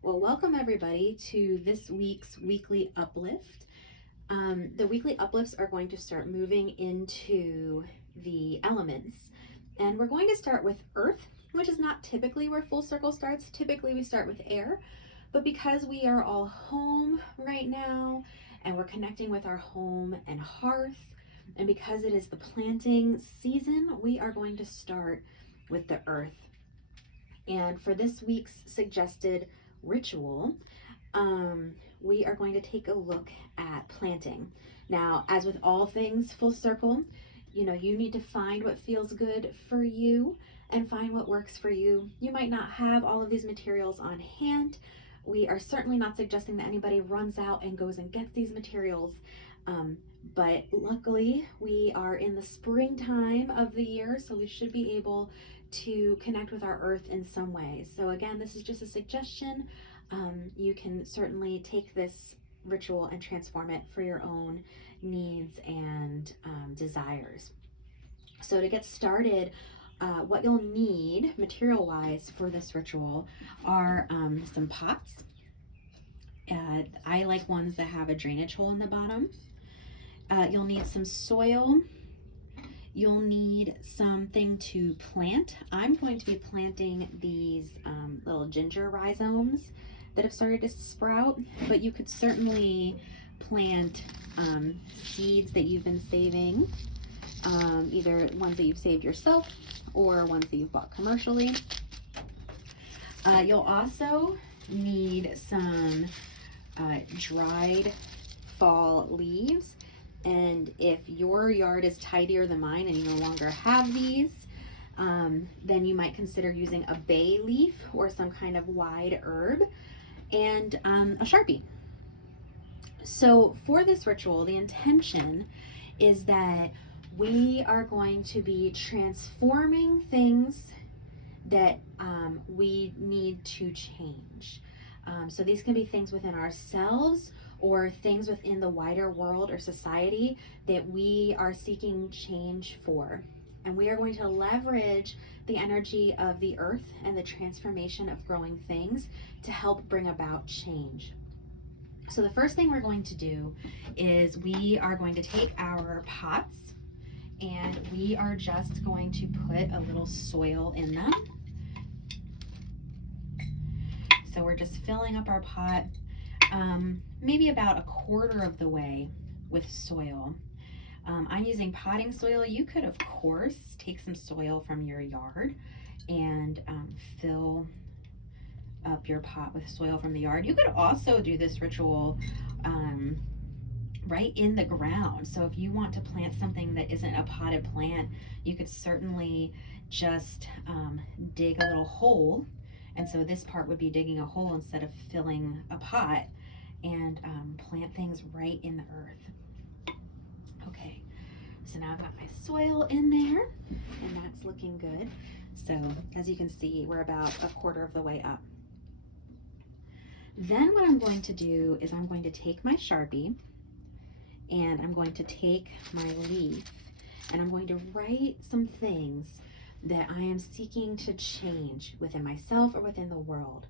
Well, welcome everybody to this week's weekly uplift. The weekly uplifts are going to start moving into the elements, and we're going to start with earth, which is not typically where full circle starts. Typically we start with air, but because we are all home right now and we're connecting with our home and hearth, and because it is the planting season, we are going to start with the earth. And for this week's suggested ritual, we are going to take a look at planting. Now, as with all things full circle, you need to find what feels good for you and find what works for you. You might not have all of these materials on hand. We are certainly not suggesting that anybody runs out and goes and gets these materials. But luckily, we are in the springtime of the year, so we should be able to connect with our earth in some way. So again, this is just a suggestion. You can certainly take this ritual and transform it for your own needs and desires. So to get started, what you'll need material-wise for this ritual are some pots. I like ones that have a drainage hole in the bottom. You'll need some soil. You'll need something to plant. I'm going to be planting these little ginger rhizomes that have started to sprout, but you could certainly plant seeds that you've been saving, either ones that you've saved yourself or ones that you've bought commercially. You'll also need some dried fall leaves. And if your yard is tidier than mine and you no longer have these, then you might consider using a bay leaf or some kind of wide herb and a Sharpie. So for this ritual, the intention is that we are going to be transforming things that we need to change. So these can be things within ourselves or things within the wider world or society that we are seeking change for. And we are going to leverage the energy of the earth and the transformation of growing things to help bring about change. So the first thing we're going to do is we are going to take our pots and we are just going to put a little soil in them. So we're just filling up our pot, maybe about a quarter of the way with soil. I'm using potting soil. You could, of course, take some soil from your yard and fill up your pot with soil from the yard. You could also do this ritual right in the ground. So if you want to plant something that isn't a potted plant, you could certainly just dig a little hole. And so this part would be digging a hole instead of filling a pot, and plant things right in the earth. Okay, so now I've got my soil in there and that's looking good. So as you can see, we're about a quarter of the way up. Then what I'm going to do is I'm going to take my Sharpie and I'm going to take my leaf and I'm going to write some things that I am seeking to change within myself or within the world.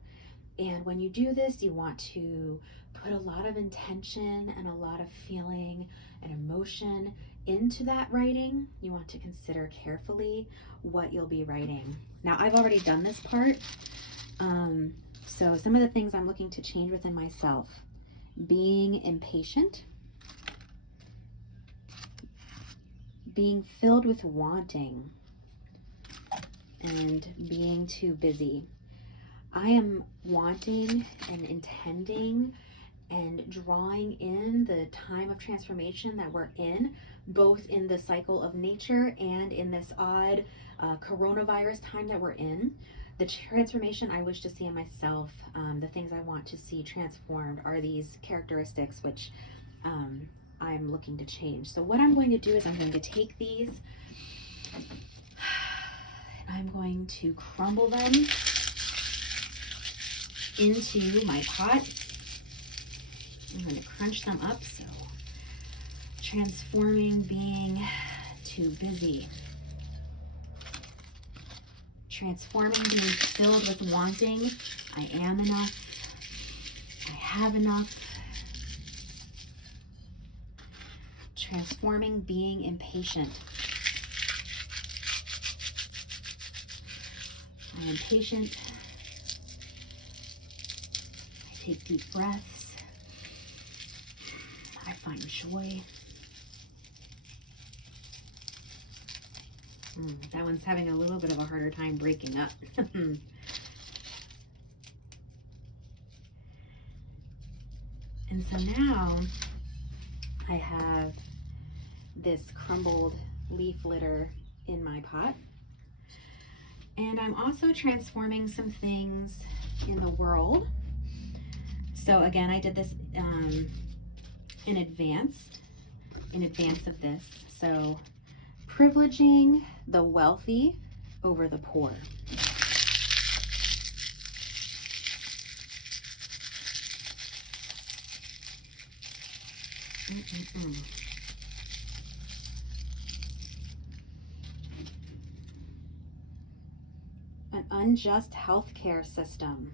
And when you do this, you want to put a lot of intention and a lot of feeling and emotion into that writing. You want to consider carefully what you'll be writing. Now, I've already done this part. So some of the things I'm looking to change within myself: being impatient, being filled with wanting, and being too busy. I am wanting and intending and drawing in the time of transformation that we're in, both in the cycle of nature and in this odd coronavirus time that we're in. The transformation I wish to see in myself, the things I want to see transformed, are these characteristics which I'm looking to change. So what I'm going to do is I'm going to take these and I'm going to crumble them into my pot. I'm going to crunch them up. So transforming being too busy. Transforming being filled with wanting. I am enough. have enough. Transforming being impatient. I am patient. I take deep breaths. I find joy. That one's having a little bit of a harder time breaking up. And so now I have this crumbled leaf litter in my pot. And I'm also transforming some things in the world. So again, I did this in advance of this. So privileging the wealthy over the poor. An unjust healthcare system.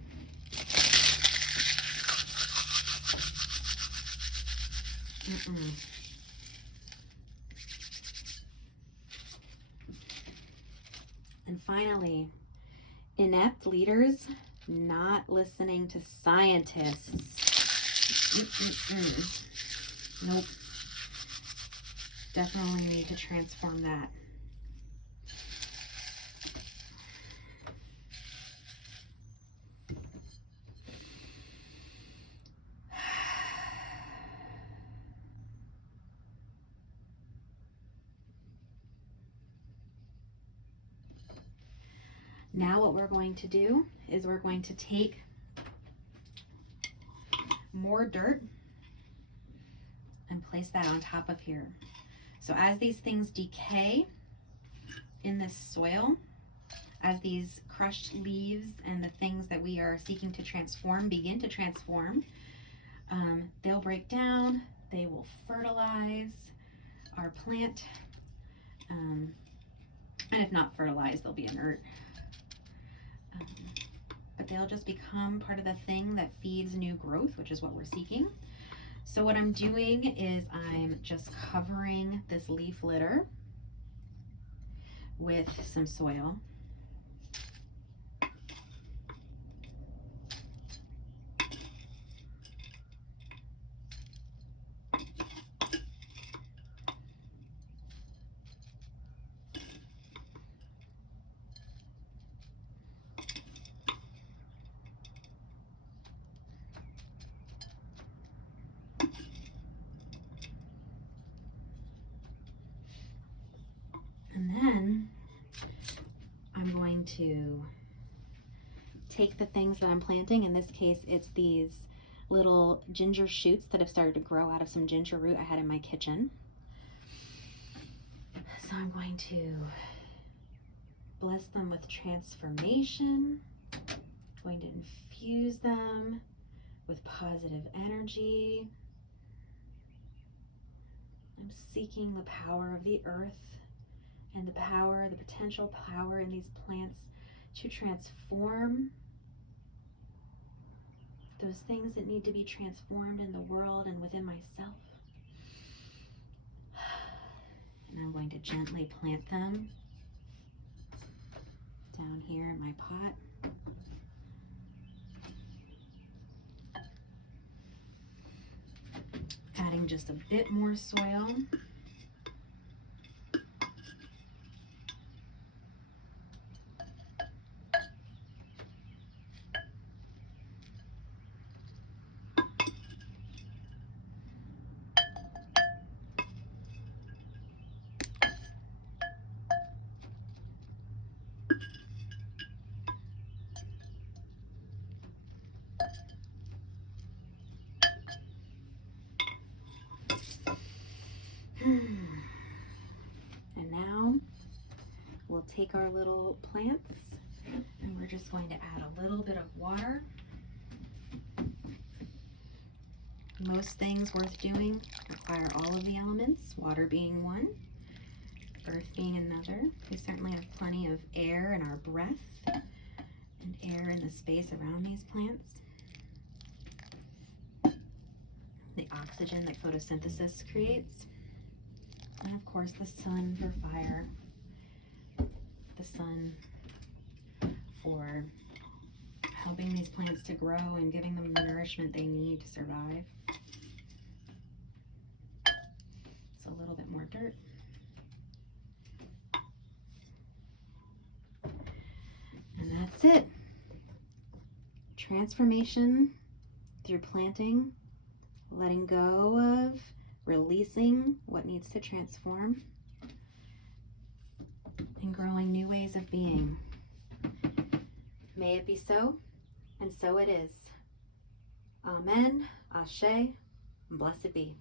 And finally, inept leaders not listening to scientists. Nope. Definitely need to transform that. Now what we're going to do is we're going to take more dirt and place that on top of here. So as these things decay in this soil, as these crushed leaves and the things that we are seeking to transform begin to transform, they'll break down, they will fertilize our plant, and if not fertilized, they'll be inert. But they'll just become part of the thing that feeds new growth, which is what we're seeking. So what I'm doing is I'm just covering this leaf litter with some soil. And then I'm going to take the things that I'm planting. In this case, it's these little ginger shoots that have started to grow out of some ginger root I had in my kitchen. So I'm going to bless them with transformation. I'm going to infuse them with positive energy. I'm seeking the power of the earth and the potential power in these plants to transform those things that need to be transformed in the world and within myself. And I'm going to gently plant them down here in my pot. Adding just a bit more soil. And now we'll take our little plants and we're just going to add a little bit of water. Most things worth doing require all of the elements, water being one, earth being another. We certainly have plenty of air in our breath and air in the space around these plants. oxygen that photosynthesis creates. And of course the sun for fire, the sun for helping these plants to grow and giving them the nourishment they need to survive. So a little bit more dirt. And that's it. Transformation through planting, letting go of, releasing what needs to transform, and growing new ways of being. May it be so, and so it is. Amen, Ashe, and blessed be.